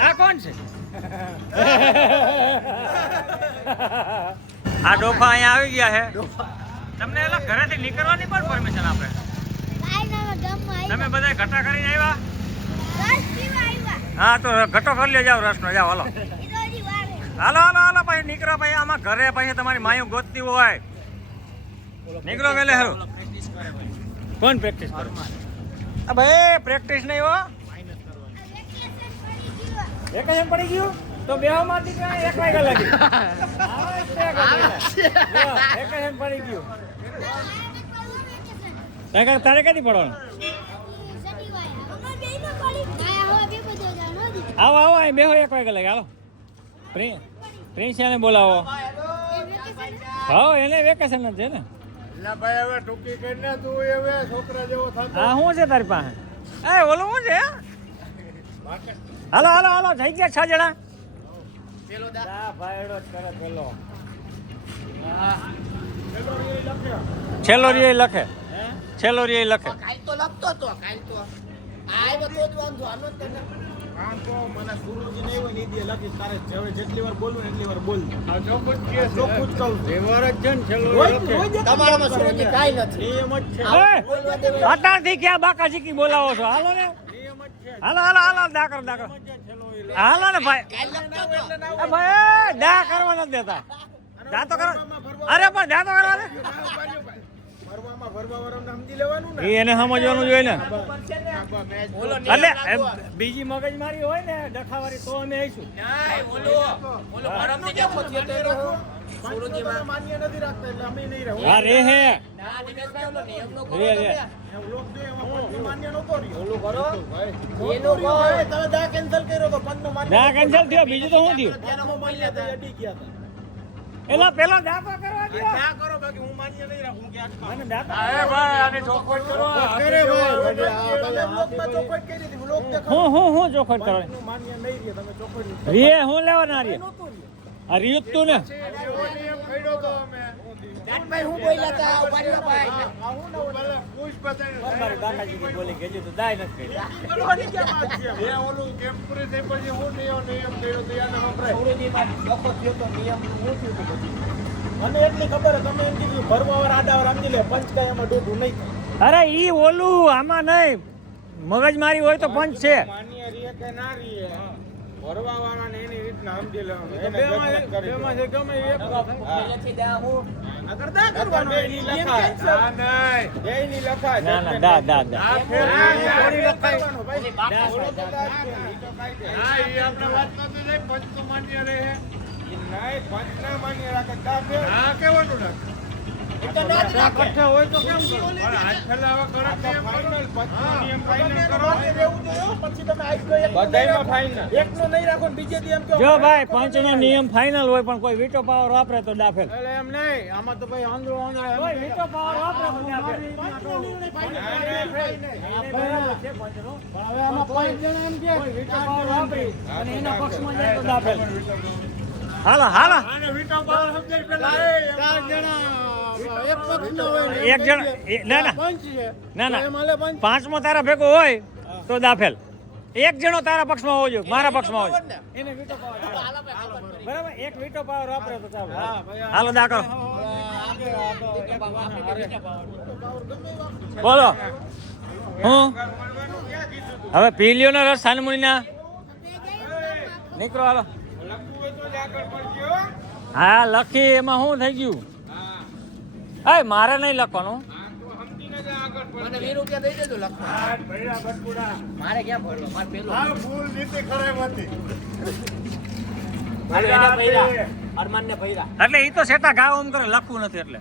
આ કોણ છે? આ ડોફા અહીંયા આવી ગયા છે. તમને એલા ઘરેથી નીકળવાની પણ પરમિશન આપે? તમે બધા ઘટા કરીને આવ્યા? હા તો ઘટો કરી લે જાઓ રસનો. જાઓ હાલો. હાલો હાલો હાલો પછી નીકળો પછી આમાં ઘરે પછી તમારી માયું ગોતતી હોય. નીકળો વેલે હાલો. કોણ પ્રેક્ટિસ આ ભાઈ પ્રેક્ટિસ નહીં હો. એક જ એમ પડી ગયું? તો બે માં દીકરા એક વાગ્યા લાગી. એક જ એમ પડી ગયું. તારે તારે કદી પડવાનું? આવો આવો અહીં બેહો એક વાગ્યા લાગે. હાલો. પ્રિ- પ્રિન્સિયાને બોલાવો. હા એને વેકેશન જ છે ને. ભાઈ હવે ટૂંકી કરીને તું હવે છોકરા જેવો થતો. હા શું છે તારી પાસે? એ ઓલું શું છે? હાલો હાલો હાલો થઈ ગયા છ જણા? છેલ્લો રે લખે. છેલ્લો રે લખે. કાલ તો લખતો તો કાલ તો. આવ્યો તો જ વાંધો આનો તને. કામ તો મને ગુરુજી નહીં હોય ને ઈ દે લખીશ તારે હવે જેટલી વાર બોલવું એટલી વાર બોલ. આ ચોખ્ખું જ કે ચોખ્ખું જ કહું તહેવાર જ છે ને છેલ્લો રોજ રોજ એક તમારામાં સુરતી કાંઈ નથી. નિયમ જ છે. એ, ક્યાં દેવું. અટાણથી બોલાવો છો? હાલો ને. હાલો હાલો હાલો દા કરો. હાલો ને ભાઈ. ભાઈ દા કરવા નથી દેતા. દા તો કરો અરે પણ દા તો કરવા એને સમજવાનું જોઈએ ને. એટલે બીજી મગજ મારી હોય ને ડખાવારી તો અમે આવીશું. માન્ય નથી રાખતા એટલે અમે નહીં રહું. હા રે ના દિનેશભાઈ ઓલો રે, રે. માન્ય નહોતો રહ્યો. ઓલું કરો. ભાઈ એનું નહોતો રહ્યો, કહો. ભાઈ. તમે દા cancel કર્યો તો પંચનો માન્ય દા નહોતો થયો, બીજું તો શું થયું? પંચનો માન્ય તો અડી ગયા હતા. એલા પેલો દાખલો કરવા દો ના કરો? બાકી હું માન્ય નહીં રાખું કે મને. દાખલો ભાઈ આની ચોખવટ કરો. કરે ભાઈ લોકમાં ચોખવટ કરી હતી લોક દેખાડો. હું હું હું ચોખવટ કરો માન્ય નહીં તમે ચોખવટ રે હું લેવાના રે. આ રિયુત તું ને. મારી? મને એટલી ખબર તમે એમ કીધું ભરવાવાળા આડાવાળા સમજી લે પંચ કઈ એમાં ડૂબું નહીં અરે ઈ ઓલું આમાં નહીં. મગજમારી હોય તો પંચ છે. ભરવા વાળા ને રીતના સમજી લેવાનું. પંચના માન્ય રાખે, કેવાનું રાખે. જો ભાઈ પંચ નો નિયમ ફાઇનલ હોય પણ કોઈ વીટો પાવર વાપરે તો દાફેલ એમ નહીં આમાં તો ભાઈ આંધળો આંધળો. વીટો પાવર વાપરે જણા વીટો પાવર અને એના પક્ષમાં જાય તો દાફેલ હાલો. હાલો ચાર જણા એક પક્ષનો હોય ને એક જણ ના ના. ના ના. પાંચમો તારા ભેગો હોય તો દાફેલ. એક જણો તારા પક્ષમાં હોવો જોઈએ મારા પક્ષમાં હોય એને વીટો પાવર બરાબર? એક વીટો પાવર વાપરે તો ચાલો. હા, ભાઈ, આ- હાલો દા કરો આગળ આગળ એક બોલો. હું? હવે પી લ્યો ને રસ સાનમુનીના? નીકળો હાલો. હો. હા લખી એમાં શું થઈ ગયું? એ મારે નહીં લખવાનું. મારે ક્યાં ભરવા? પેલું અરમાનને એટલે એ તો સેટા ઘા ઓમ કરે લખવું નથી એટલે.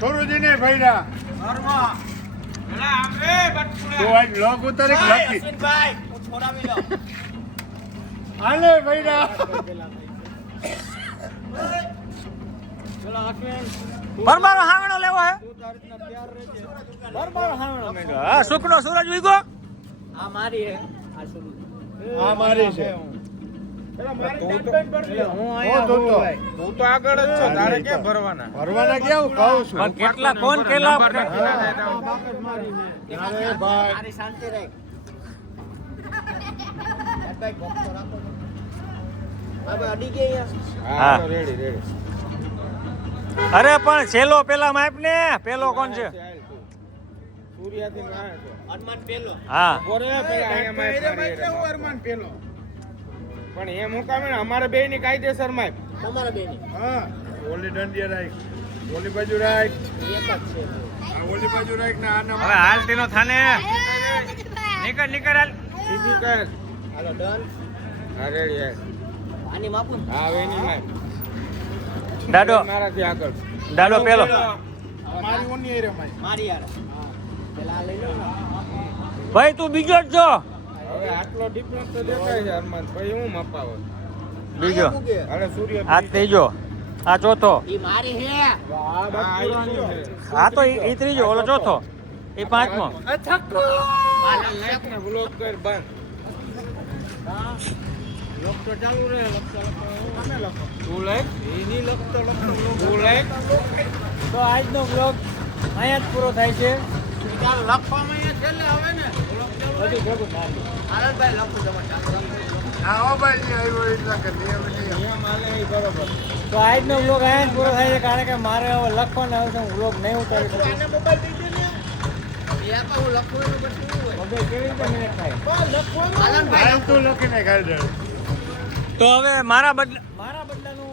છોરુજીને તો આજ લોક ઉતારી લખી. અશ્વિનભાઈ. હું છોડાવી લઉં. હાલે ભર્યા બરબારો હાવણો લેવો હે. બરબારો હાવણો મેંડો હા સુકનો સૂરજ ઉગ્યો. આ મારી હે. આ સૂરજ. આ મારી છે. કેટલા કોણ કેટલા અરે ભાઈ તારી શાંતિ રાખ હવે અડી ગયા હા. હા. રેડી રેડી અરે પણ છેલ્લો પેલા માપ ને. પેલો કોણ છે? સૂર્યાથી હનુમાન પેલો. હા. પેલા પણ એ મુકામે અમારે બે ની કાયદેસર માય બે ની હા. ઓલી દંડિયા રાખ. ઓલી બાજુ રાખ. એક જ છે ઓલી બાજુ રાખ ને આ હવે હાલ તેનો થાને. નીકળ નીકળ. હાલ. સીધી કર હાલો ડન. હા રેડી હા આની માપું? હા હવે એની માય દાડો. મારાથી આગળ. દાડો પેલો. મારી ઓની હારે મારી. યાર પેલા લઈ લો ભાઈ તું બીજો જ છો હવે આટલો ડિફરન્સ તો દેખાય છે હરમાન ભાઈ હું મપાવો? બીજો. અરે સૂર્ય આ ત્રીજો. આ ચોથો. ઈ મારી હે. આ તો ઈ ત્રીજો ઓલો ચોથો. એ પાંચમો. લાઈટ ને બ્લોક કર બંધ લખતો ચાલુ રહે લખતો લખતો તમે લખો તું આજનો બ્લોગ અહીંયા જ પૂરો થાય છે. લખવામાં છેલ્લે ને બધું ભેગું તો આજનો બ્લોગ અહીંયા પૂરો થાય છે કારણ કે મારે હવે લખવાનો આવશે હું બ્લોગ નહીં ઉતારી શકું મોબાઈલ પછી તું હવે મારા બદલા મારા બદલાનું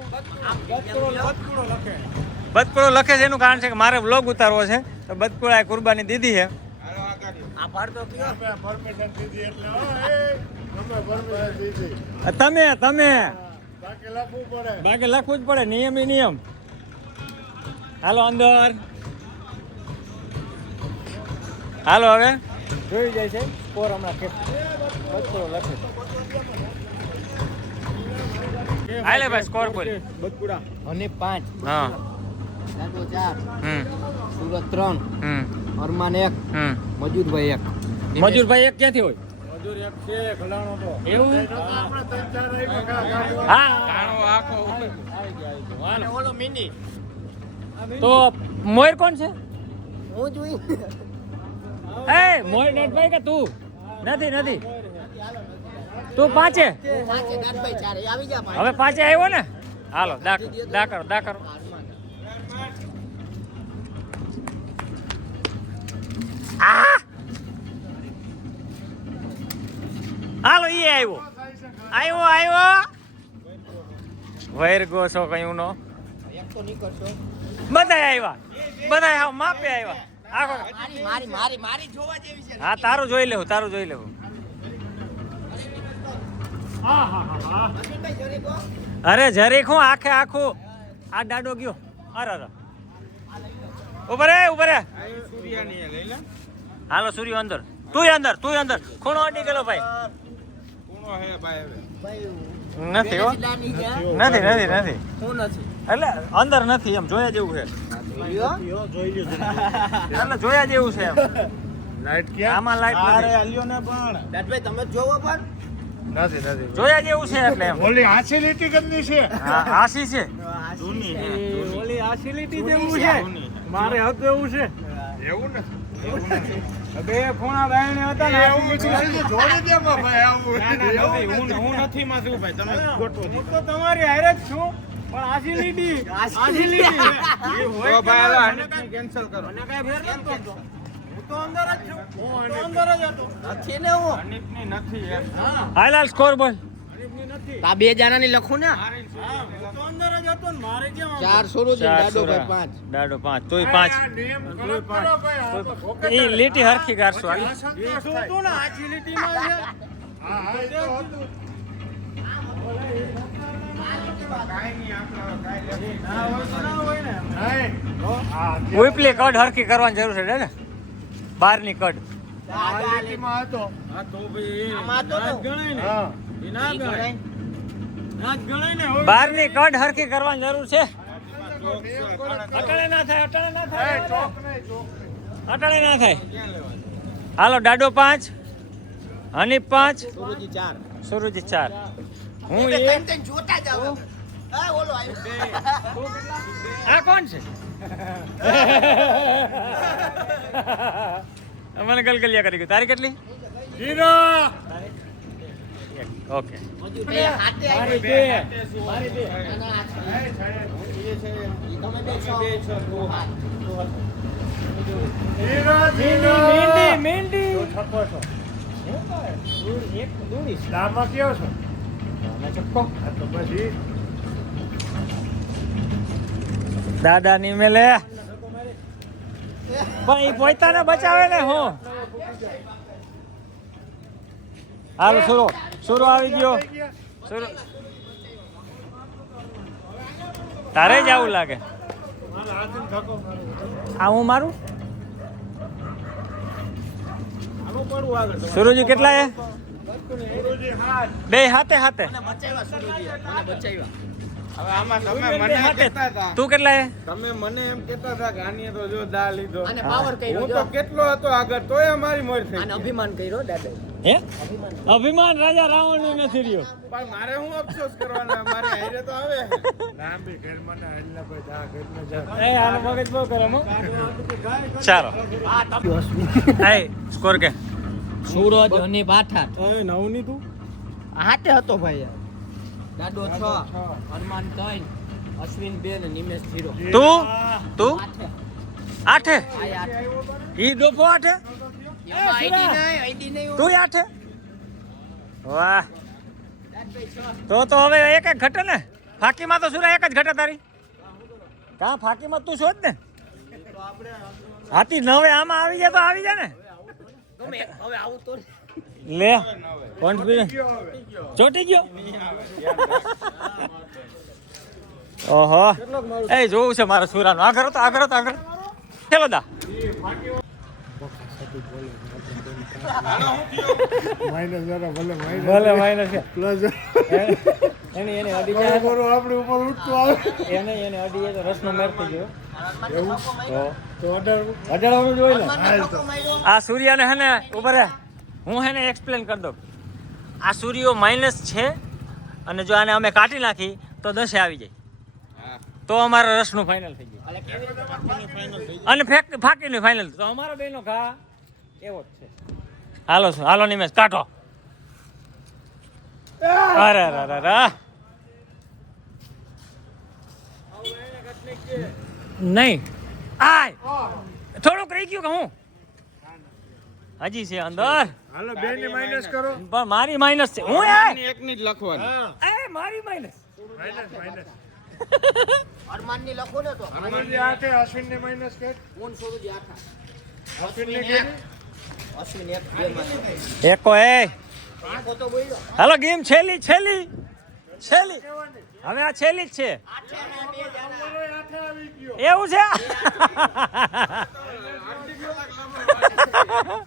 બદકુળો લખે છે એનું કારણ છે કે મારે વ્લોગ ઉતારવો છે. તો બદકુળાએ કુરબાની દીધી છે. તમે તમે. બાકી લખવું બાકી લખવું જ પડે નિયમ એ નિયમ. હાલો અંદર. હાલો હવે. જોઈ જાય છે સ્કોર હમણાં કે બદકુળો લખે. હાલે ભાઈ સ્કોર બોલ. બદપુરા અને પાંચ. હા. જાદવ ચાર. હમ. સુરત ત્રણ. હમ. અરમાન એક. હમ. મજૂરભાઈ એક. મજૂરભાઈ એક ક્યાંથી હોય? મજૂર એક છે ખલાણો તો. એવું? હા. આખો ઓલો મિની. તો મોર કોણ છે? હું જોઈ એ મોર કે તું? નથી નથી. તું પાંચે? એ હવે પાંચે આવ્યો ને? હાલો દા કરો દા કરો! હાલો, ઈ આવ્યો. આવ્યો આવ્યો. વૈર ગો છો કયું નો બધા આવ્યા બધા માપે આવ્યા. હા, તારું જોઈ લેવું, તારું જોઈ લેવું. અરે, જરીક હું આખે આખું આ ડાડો ગયો. અરે અરે. ઉભરે ઉભરે હાલો, સૂર્ય અંદર. તુંય અંદર તુંય અંદર. ખૂણો અડી ગયેલો ભાઈ ખૂણો હે ભાઈ. નથી હો. નથી નથી નથી. હું નથી એટલે અંદર નથી એમ જોયા જેવું છે. જોયો જોઈ એટલે જોયા જેવું છે એમ. લાઈટ ક્યાં? આમાં લાઈટ મારે આલ્યો ને પણ. દાદભાઈ તમે જ જોવો પણ. નથી નથી. જોયા જેવું છે એટલે એમ. ઓલી હાસી લીટી કેટલી છે. હા, છે. જૂની ઓલી આસિલિટી જેવું છે મારે હતું એવું છે. એવું નથી. બે ખૂણા બાયણે હતા ને એવું છે, જોડી દે માં ભાઈ આવું. ના, ના, નથી. હું નથી. હું ભાઈ તમે ગોઠવો હું તો તમારી હારે જ છું પણ આસિલિટી આસિલિટી એ હોય ભાઈ કેન્સલ કરો. મને કાંઈ ફેર નથી પડતો. હું તો અંદર જ છું હું અંદર જ હતો. નથી ને હું. નથી એમ હા. હાલ હાલ સ્કોર બોલ. આ બે જણાની લખું ને? ચારસો નું ને દાદો ભાઈ પાંચ. દાડો પાંચ. તોય પાંચ. આ નિયમ ગલત કરો ભાઈ આ તો ફોકટ એ લીટી હરખી કાઢશું ને ના ના ને ઉપલી કડ હરખી કરવાની જરૂર છે ને બહારની કડ આ લીટીમાં હતો. હા તો ભાઈ ગણાય ને. હા એ ના કડ હરકી કરવાની જરૂર છે. અટાણે ના થાય અટાણે ના થાય ચોક નહીં, ચોક નહીં. અટાણે ના થાય હાલો દાડો પાંચ હનીફ પાંચ ચાર સુરુજી ચાર હું. આ કોણ છે મને ગલગલિયા કરી ગયું તારી કેટલી જીરો ઓકે. બે હાથે મારી આવ્યો. બે. મારી બે. અને આ છે. તમે બે છો. હા. જીરો જીરો મીંડી મીંડી છપ્પો છો. એક દૂરી દામાં કયો છો? ચક્કો આ તો પછી. દાદા ની મેલે. પણ એ પોતાને બચાવે ને હું? હાલ સુરો સુરો આવી ગયો. સુરો. તારે જ આવું લાગે. આ હું મારું? સુરુજી કેટલા એ બે હાથે હાથે. તું કેટલા તમે મને એમ કહેતા હતા કે આની તો જો દા લીધો. અને પાવર કર્યો હું તો કેટલો હતો આગળ તોય અમારી મોર થઈ અભિમાન કર્યો દાદા. હે? અભિમાન રાજા રાવણનું નથી રહ્યો. પણ મારે હું અફસોસ કરવાનો મારે હારે તો આવે. લાંબી ઘરમાં ના હેડલા ભાઈ જા ઘરમાં જા. એ આનો મગજ બહુ કરે હો. ચાલો. એ સ્કોર કે? સૂરજ અને પાઠાટ નવની તું? આટે હતો ભાઈ. દાદો છ. હનુમાન ત્રણ અશ્વિન બે ને નિમેશ જીરો. તું? તું? આઠે. ઈ ડોફો આઠે? તું આઠે? વાહ. તો તો હવે એક એક ઘટે ને. ફાકીમાં તો સુરા એક જ ઘટે તારી. કા ફાકીમાં તું છો જ ને હાથી નવે આમાં આવી જાય તો આવી જાય ને. હવે આવું તો લે. કોન્ફિડન્સ ચોટી ગયો? ઓહો. એ જોવું છે મારા સુરાનું. આગળ હતો આગળ હતો આગળ. ચાલો દા ભલે માઇનસ છે. પ્લસ એની એની અડી જાય આપણે ઉપર ઉઠતું આવે. એને એને અડી જાય તો રસનો મેર થઈ ગયો. એવું? તો તો અઢાર અડાડવાનું જોઈ ને હનુમાનને આ સૂર્યાને હે ને ઉપર. હું એને એક્સપ્લેન કરી દઉં. આ સૂર્યો માઇનસ છે અને જો આને અમે કાઢી નાખી તો દસે આવી જાય. તો અમારા રસનું ફાઇનલ થઈ કેવી અને ફેક ફાકીનું ફાઇનલ તો અમારો બેનો ઘા એવો જ છે. હાલો શું હાલો નિમેશ કાઢો. અરે અરે અરે અરે. નહીં. આય. થોડુંક રહી ગયું કે હું? હજી છે અંદર. હાલો બે ની માઇનસ કરો. પણ મારી માઇનસ છે. હું એ એકની જ લખવાની. એ મારી માઇનસ માઇનસ માઇનસની લખો ને તો. હનુમાનજી આઠે અશ્વિન ને માઇનસ કે કોણ સૂરજી આઠા અશ્વિન ને કે અશ્વિન એક બે માં એકો એ. એકો તો બોલ્યો હાલો ગેમ છેલ્લી છેલ્લી. છેલ્લી. હવે આ છેલ્લી જ છે. એવું છે?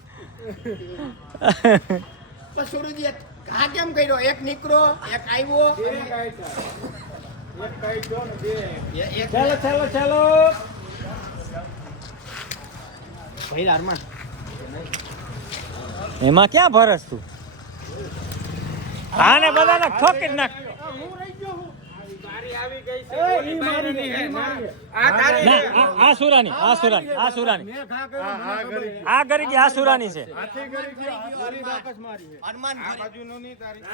સૂરજી ઘા કેમ કર્યો? એક નીકળો એક આવ્યો. ચાલો ચાલો ચાલો ભાઈ હારમાં. એમાં ક્યાં ભરસ તું? આને બધાને ઠોકી નાખ. આ સુરાની આ સુરાની આ સુરાની. હા હા કરી આ કરી આ સુરાની છે.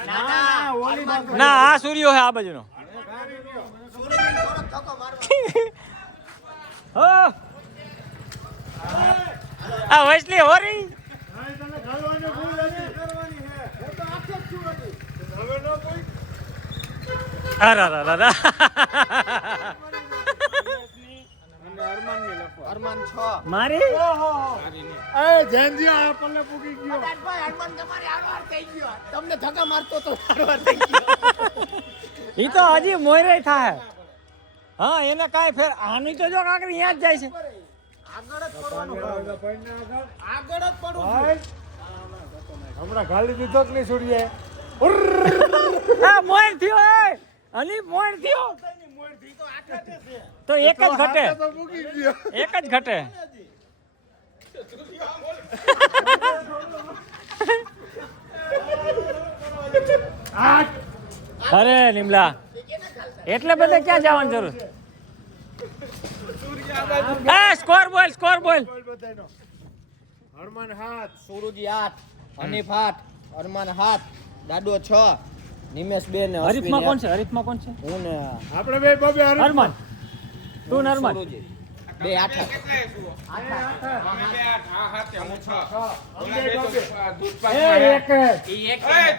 ના ના ના આ સૂર્યો છે આ બાજુનો. હો. આ વૈસલી હોરી? હા મારી? એ જેનજી આપણને પૂકી ગયો. તમને ધક્કા મારતો તો ઈ તો હજી મોયરે થાય. હા એને કાંઈ ફેર આની તો જો કાંકરી અહીંયા જ જાય છે. આગળ જ આગળ આગળ જ પડવું હમણાં ગાલી દીધો કે નહીં છોડીએ મોર થયો એ અલી મોયર થયો. તો એક જ ઘટે. એક જ ઘટે. અરે નિમલા એટલે બધે ક્યાં જવાની જરૂર? એ સ્કોર બોલ સ્કોર બોલ. હરમાન હનુમાન હાથ સુરુજી આઠ હનીફ આઠ હરમાન હાથ દાડો છ. નિમેશ બે ને હરીફમાં કોણ છે? હરીફમાં કોણ છે? હું ને આપણે બે બબે હરમાન. અરમાન તું ને બે આઠ.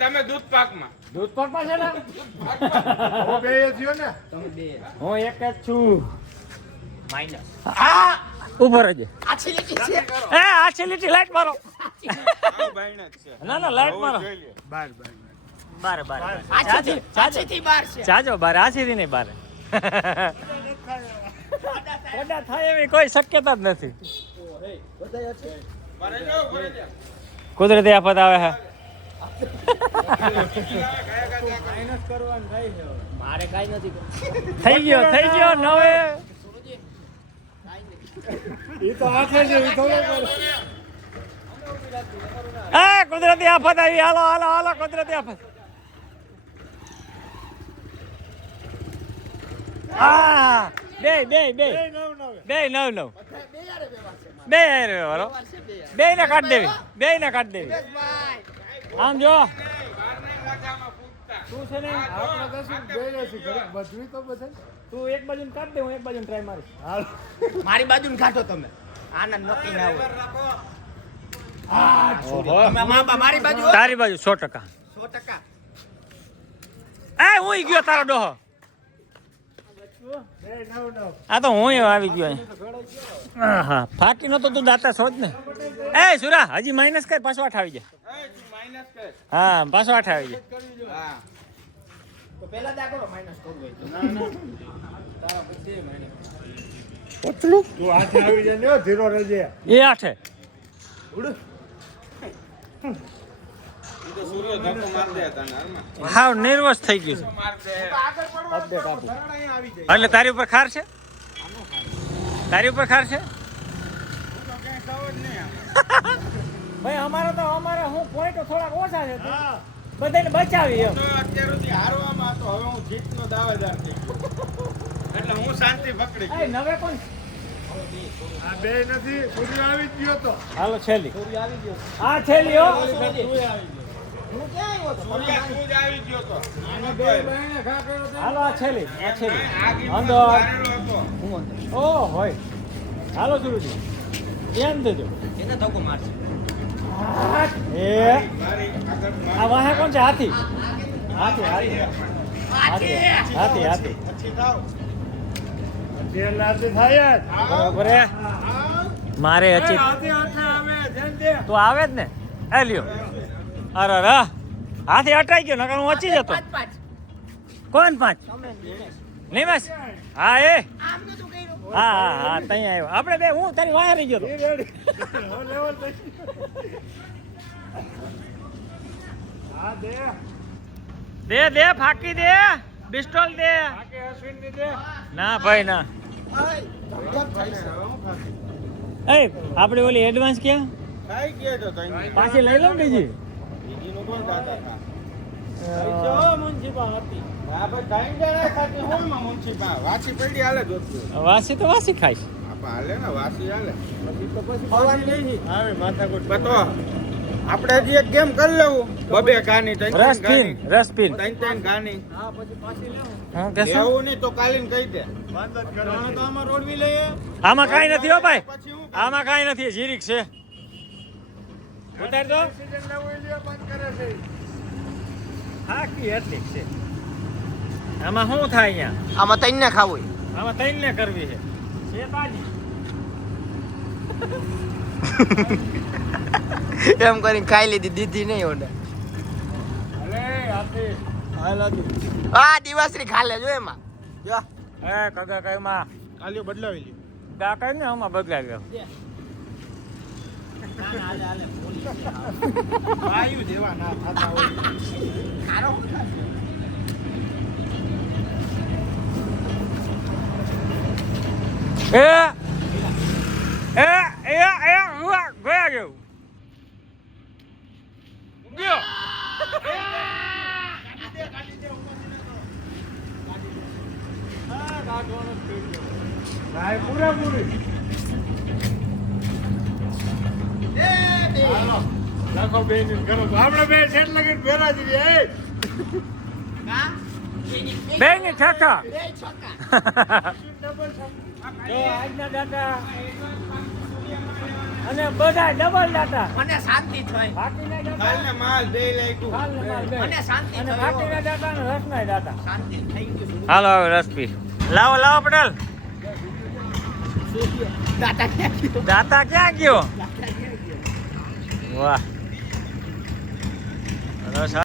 તમે દૂધ પાકમાં. દૂધ પાકમાં છે ને? હું બે એ થયો ને. તમે બે. હું એક જ છું. માઇનસ. આ! ઊભો રહેજે. આછી લીટી છે. એ આછી લીટી લાઈટ મારો. ના ના લાઈટ મારો. બાર બાર. બાર બાર આછી આછી થી બાર છે. જાજો બાર આ નહીં બાર. કદાચ થાય એવી કોઈ શક્યતા જ નથી. કુદરતી આફત આવે હે. મારે કાઈ નથી. થઈ ગયો થઈ ગયો નવે. એ તો છે એ કુદરતી આફત આવી. હાલો હાલો હાલો કુદરતી આફત. આ બે બે બે. બે નવ નવ. બે હારે વાળો. બે ને કાઢ દેવી. બે ને કાઢ દેવી. આમ જો. તું છે ને તો બધા. તું એક બાજુ કાઢ દે હું એક બાજુ ટ્રાય મારીશ. હાલ. મારી બાજુ કાઢો તમે. આનંદ નક્કી ના હોય. હો. તારી બાજુ સો ટકા. સો ટકા. એ હું ગયો તારો ડોહો. આ તો હું આવી ગયો અહીં. હા ફાટી નતો તું દાતા શોધ ને એ સુરા હજી માઇનસ કર પાછો આઠ આવી જાય એ, તું માઇનસ કર. હા પાછો આઠ આવી જાય હા. તો પહેલા દા કરો માઇનસ કરવું હોય તો તું હાથે આવી જાય ને હો, ધીરો રહેજે એ આઠે હાવ નિર્વસ થઈ ગયું છે. માર દે. અપડેટ આપું એટલે તારી ઉપર ખાર છે? તારી ઉપર ખાર છે? ભાઈ અમારે તો અમારે હું પોઈન્ટ થોડાક ઓછા છે બધાને બચાવી એમ. અત્યાર સુધી હારવામાં હતો, હવે હું જીતનો દાવેદાર થઈ એટલે હું શાંતિ પકડી ગયો. નવે કોણ આ બે નથી આવી જ ગયો તો. હાલો છેલ્લી. આ છેલ્લી હો. હું ક્યાં આવ્યો તો સૂર્ય તું જ આવી ગયો. તો. હાલો આ છેલ્લી આ છેલ્લી. અંદર મારેલો હતો. હું અંદર. ઓ હોય. હાલો સુરુજી. ધ્યાન દેજો. એને ધક્કો મારશે. એ. આ વાહે કોણ છે? હાથી. હાથી હાથી. હાથી હાથી. હાથી મારે ધ્યાન તો આવે જ ને? એ લ્યો. અરે અરે હાથી અટાઈ ગયો નકર હું વચી જતો. કોણ પાંચ? નિમેશ. હા એ. હા હા હા તઈ આવ્યો. આપણે બે હું તારી વાહે રહી ગયો દે. દે દે ફાકી દે. પિસ્ટોલ દે. ની દે. ના ભાઈ ના. એ આપણે ઓલી એડવાન્સ ક્યાં. પાછી લઈ લો બીજી. હતી હા, ત્રણ. વાસી તો વાસી ખાઈશ હાલે ને વાસી હાલે આવે માથાકૂટ બતો આપણે હજી એક ગેમ કરી લેવું બબે ગાની ત્રણ ત્રણ રસ પીન ગાની. રસ પીન ત્રણ ત્રણ ગાની હું નહીં તો કાલીન કહી દે આમાં રોડવી લઈએ આમાં કાંઈ નથી હો ભાઈ પછી હું આમાં કાઈ નથી જીરીક છે ઉતાર દો. હા કી એટલી છે. આમાં શું થાય અહીંયા? આમાં તૈન ને ખાવું આમાં તૈન ને કરવી છે. છે તાજી એમ કરીને ખાઈ લીધી દીધી નહીં ઓને અલે હાથી. આ દિવાસરી ખાલે જો એમાં. જો. એ કગા કઈ માં કાલીઓ બદલાવી લ્યો. કાકા ને આમાં બદલાવી ગયો વાયુ જેવા ના થતા હોય એ એ એ એ હું ગયા ગયો રાખો બેન કરો આપણે બે સેટ લગીને ભેરા જ રહીએ, એ. બે ની જો આજના દાતા અને બધા ડબલ દાતા અને શાંતિ થઈ. બાકીના દાતા માલ બે ને માલ બે. મને શાંતિ અને બાકીના દાતા ને રસના દાતા શાંતિ થઈ ગયું હાલો હવે રસ પી લાવો લાવો પટેલ. દાતા ક્યાં ગયો? દાતા ક્યાં ગયો? વાહ. 呃啥